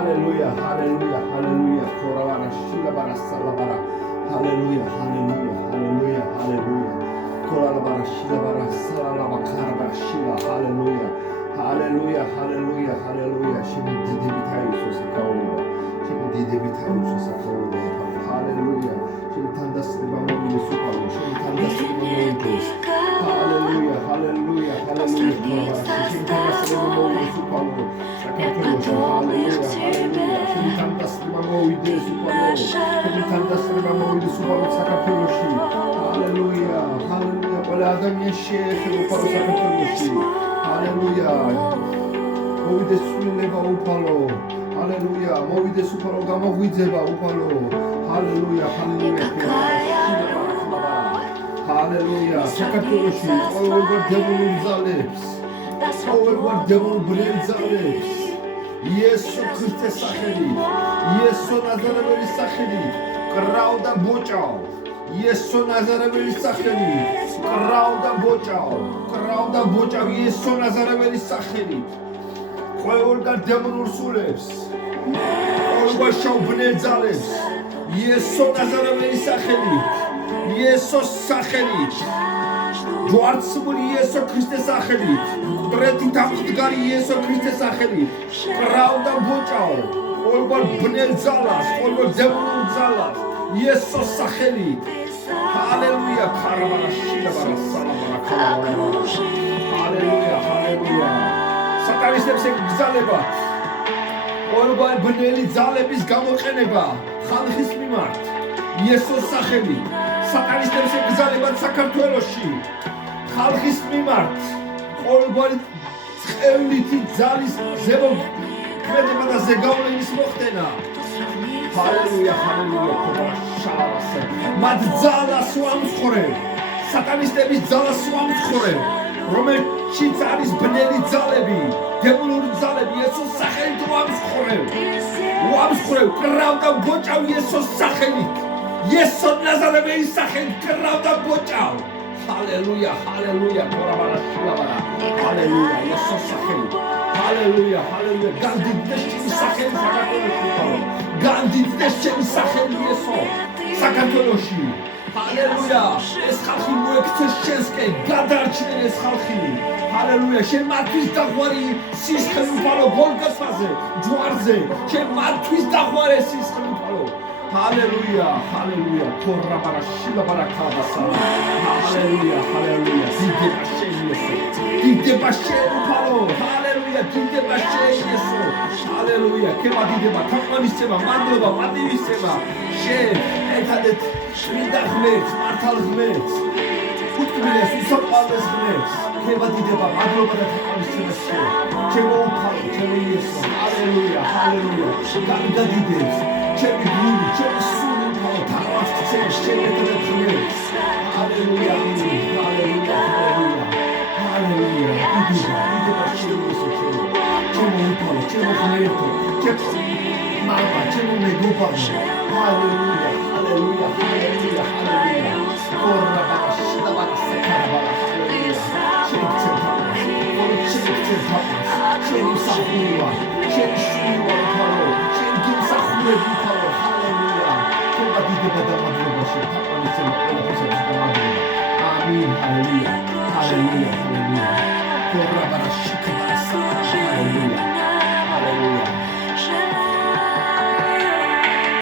Hallelujah, hallelujah, hallelujah. Koravara shilabara salabara. Hallelujah, hallelujah, hallelujah, hallelujah. Koravara shilabara salalaba karabara shila. Hallelujah, hallelujah, hallelujah, hallelujah. Shimi didi bitayu sosakaula. Shimi didi bitayu sosakaula. Hallelujah. Shimi tandas ribamo yesupalo. Shimi tandas ribamo yes. Hallelujah, hallelujah, hallelujah. Koravara shimi tandas ribamo yesupalo. Hallelujah, hallelujah. Shimi tandas ribamo yesupalo. Shimi tandas ribamo yesupalo sakapoloshi. Hallelujah, hallelujah. Ola adam yeshe upalo sakapoloshi. Hallelujah. Movides svileba upalo. Hallelujah. Movides upalo gamovideba upalo. Hallelujah, hallelujah. Hallelujah. Sakapoloshi. Over devil zalebs. Over devil brain zalebs. Yesu Christe saheli. Yesu Nazareveli saheli. Krauda bochao. Yesu Nazareveli saheli. Krauda bochao. Krauda bochao. Yesu Nazareveli saheli. Olga demon ursulebs. Olga shaubne zalebs. Yesu Nazareveli saheli. Yesu saheli. Ჯვარცმული იესო ქრისტეს სახელით, ბრეთი დამხდგარი იესო ქრისტეს სახელით, კრავდა ბოჭაო, ყოველგვარ ბნელ ძალას, ყოველგვარ დემონურ ძალას, იესოს სახელით. ჰალელუია, ქარავარა შილაბარა სალაბარა ქარავარა. ჰალელუია, ჰალელუია. სატანისტებს ეკრძალებათ. ყოველგვარ ბნელი ძალების გამოყენება ხალხის მიმართ, იესოს სახელით. სატანისტებს ეკრძალებათ საქართველოში. ხალხის მიმართ ყოველგვარი წევლითი ძალის ზემოქმედება და ზეგავლენის მოხდენა. ჰალელუია, ჰალელუია, ქობაშალასე. მათ ძალას უამსხვრევ, სატანისტების ძალას უამსხვრევ, რომელშიც არის ბნელი ძალები, დემონური ძალები, იესოს სახელით უამსხვრევ. უამსხვრევ, კრავდა ბოჭავ იესოს სახელით. იესო ნაზარეველის სახელით კრავდა ბოჭავ. Hallelujah, hallelujah, koravara shilabara. Hallelujah, Yesus სახელით. Hallelujah, hallelujah. Gandidდეს ჩემი სახელი საქართველოში. Gandidდეს ჩემი სახელი იესო საქართველოში. Hallelujah. ეს ხალხი მოექცეს შენსკენ, გადარჩნენ ეს ხალხი. Hallelujah. შენ მართვის დაღვარი სისხლი უფალო გოლგოთაზე, ჯვარზე. შენ მართვის დაღვარე სისხლი უფალო. Hallelujah, hallelujah. Koravara shilabara kalabasa. Hallelujah, hallelujah. Dideba shen yeso. Dideba shen upalo. Hallelujah, dideba shen yeso. Hallelujah. Kema dideba takmaniseba, mandroba, madiviseba. Shen etadet shrinda ghmets, martal ghmets. Utqviles, usapqales ghmets. Kema dideba, mandroba da takmaniseba shen. Kema upalo, kema yeso. Hallelujah, hallelujah. Ganga didebs. Ჩემი გული, ჩემი სული უფალო თავაცწეს შეგეძლებს ღმერთს. ჰალელუია, ჰალელუია, ჰალელუია. ჰალელუია. იდეა შემოსო ჩემო. ჩემო უფალო, ჩემო ღმერთო, ჩემო მამა, ჩემო მეგობარო. ჰალელუია, ჰალელუია, ჰალელუია, ჰალელუია. ორა ბაშიდა ბასაკარაბა. ჰალელუია. ჩემო ჩემო. ჩემო სამუა.